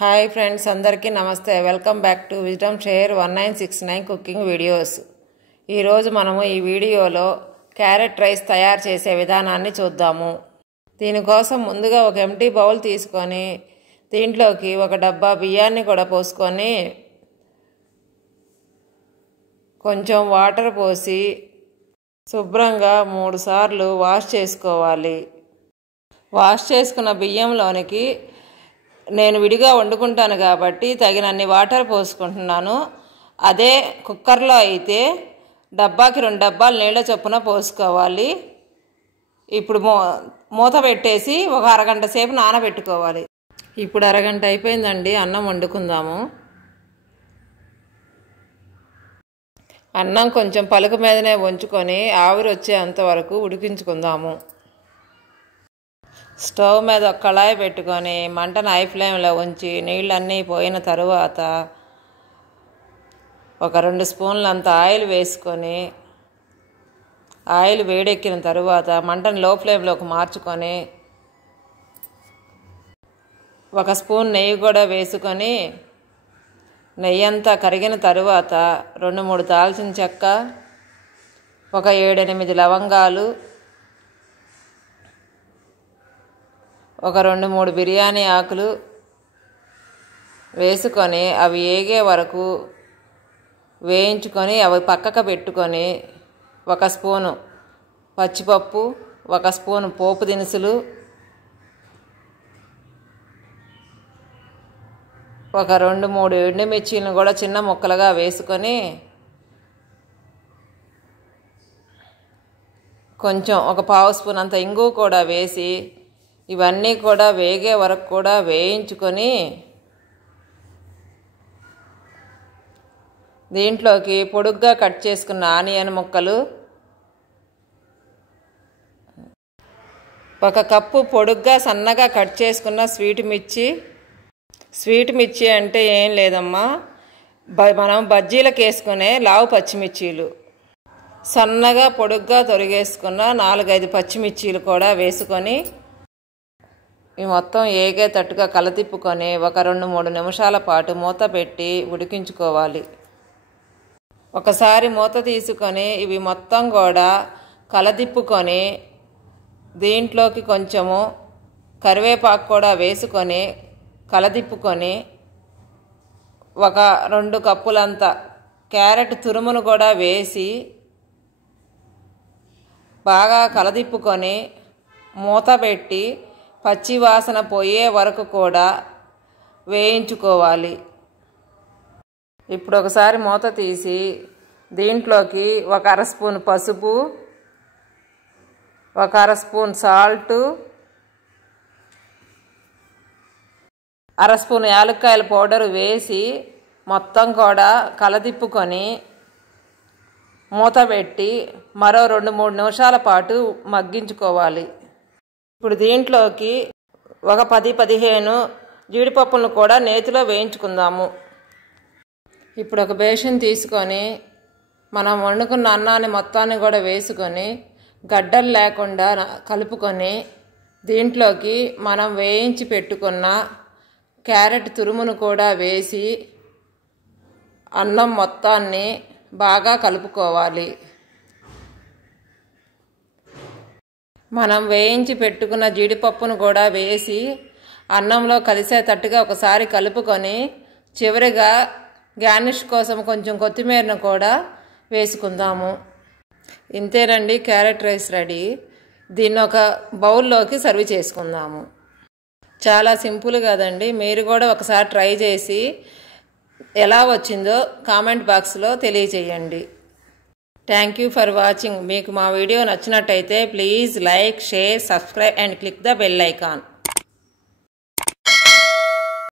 Hi friends, అందరికీ నమస్తే. Welcome back to wisdom share 1969 cooking videos. ఈరోజు మనము ఈ వీడియోలో క్యారెట్ రైస్ తయారు చేసే విధానాన్ని చూద్దాము. దీనికోసం ముందుగా ఒక ఎంటీ బౌల్ తీసుకొని దీంట్లోకి ఒక డబ్బా బియ్యాన్ని కూడా పోసుకొని కొంచెం వాటర్ పోసి శుభ్రంగా 3 సార్లు వాష్ చేసుకోవాలి. వాష్ చేసుకున్న బియ్యంలోనికి నేను విడిగా వండుకుంటాను కాబట్టి తగినన్ని వాటర్ పోసుకుంటున్నాను. అదే కుక్కర్లో అయితే డబ్బాకి 2 డబ్బాలు నీళ్ళ చొప్పున పోసుకోవాలి. ఇప్పుడు మూత పెట్టేసి ఒక అరగంట సేపు నానబెట్టుకోవాలి. ఇప్పుడు అరగంట అయిపోయిందండి. అన్నం వండుకుందాము. అన్నం కొంచెం పలుకు మీదనే ఉంచుకొని ఆవిరి వచ్చేంత వరకు ఉడికించుకుందాము. స్టవ్ మీద ఒక కళాయి పెట్టుకొని మంటను హై ఫ్లేమ్లో ఉంచి నీళ్ళన్నీ పోయిన తరువాత ఒక 2 స్పూన్లంత ఆయిల్ వేసుకొని ఆయిల్ వేడెక్కిన తరువాత మంటను లో ఫ్లేమ్లోకి మార్చుకొని 1 స్పూన్ నెయ్యి కూడా వేసుకొని నెయ్యి అంతా కరిగిన తరువాత 2-3 దాల్చిన చెక్క, ఒక 7-8 లవంగాలు, ఒక 2-3 బిర్యానీ ఆకులు వేసుకొని అవి ఏగే వరకు వేయించుకొని అవి పక్కకు పెట్టుకొని 1 స్పూను పచ్చిపప్పు, 1 స్పూను పోపు దినుసులు, ఒక 2-3 ఎండుమిర్చీలను కూడా చిన్న ముక్కలుగా వేసుకొని కొంచెం ఒక పావు స్పూన్ అంత ఇంగు కూడా వేసి ఇవన్నీ కూడా వేగే వరకు కూడా వేయించుకొని దీంట్లోకి పొడుగ్గా కట్ చేసుకున్న ఆనియన్ ముక్కలు, 1 కప్పు పొడుగ్గా సన్నగా కట్ చేసుకున్న స్వీట్ మిర్చి అంటే ఏం లేదమ్మా, మనం బజ్జీలకు వేసుకునే లావు పచ్చిమిర్చీలు, సన్నగా పొడుగ్గా తొరిగేసుకున్న 4-5 పచ్చిమిర్చీలు కూడా వేసుకొని ఈ మొత్తం ఏగేటట్టుగా కలతిప్పుకొని ఒక 2-3 నిమిషాల పాటు మూత పెట్టి ఉడికించుకోవాలి. ఒకసారి మూత తీసుకొని ఇవి మొత్తం కూడా కలతిప్పుకొని దీంట్లోకి కొంచెము కరివేపాకు కూడా వేసుకొని కలతిప్పుకొని ఒక 2 కప్పులంత క్యారెట్ తురుమును కూడా వేసి బాగా కలతిప్పుకొని మూత పెట్టి పచ్చి వాసన పోయే వరకు కూడా వేయించుకోవాలి. ఇప్పుడు ఒకసారి మూత తీసి దీంట్లోకి ఒక 1/2 స్పూన్ పసుపు, ఒక 1/2 స్పూన్ సాల్టు, 1/2 స్పూన్ యాలక్కాయల పౌడర్ వేసి మొత్తం కూడా కలదిప్పుకొని మూత పెట్టి మరో 2-3 నిమిషాల పాటు మగ్గించుకోవాలి. ఇప్పుడు దీంట్లోకి ఒక 10-15 జీడిపప్పులను కూడా నేతిలో వేయించుకుందాము. ఇప్పుడు ఒక బేషన్ తీసుకొని మనం వండుకున్న అన్నాన్ని మొత్తాన్ని కూడా వేసుకొని గడ్డలు లేకుండా కలుపుకొని దీంట్లోకి మనం వేయించి పెట్టుకున్న క్యారెట్ తురుమును కూడా వేసి అన్నం మొత్తాన్ని బాగా కలుపుకోవాలి. మనం వేయించి పెట్టుకున్న జీడిపప్పును కూడా వేసి అన్నంలో కలిసేటట్టుగా ఒకసారి కలుపుకొని చివరిగా గార్నిష్ కోసం కొంచెం కొత్తిమీరను కూడా వేసుకుందాము. ఇంతేనండి, క్యారెట్ రైస్ రెడీ. దీన్ని ఒక బౌల్లోకి సర్వ్ చేసుకుందాము. చాలా సింపుల్ కదండి. మీరు కూడా ఒకసారి ట్రై చేసి ఎలా వచ్చిందో కామెంట్ బాక్స్లో తెలియచేయండి. Thank you for watching. మీకు మా వీడియో నచ్చినట్టయితే please like, share, subscribe and click the bell icon.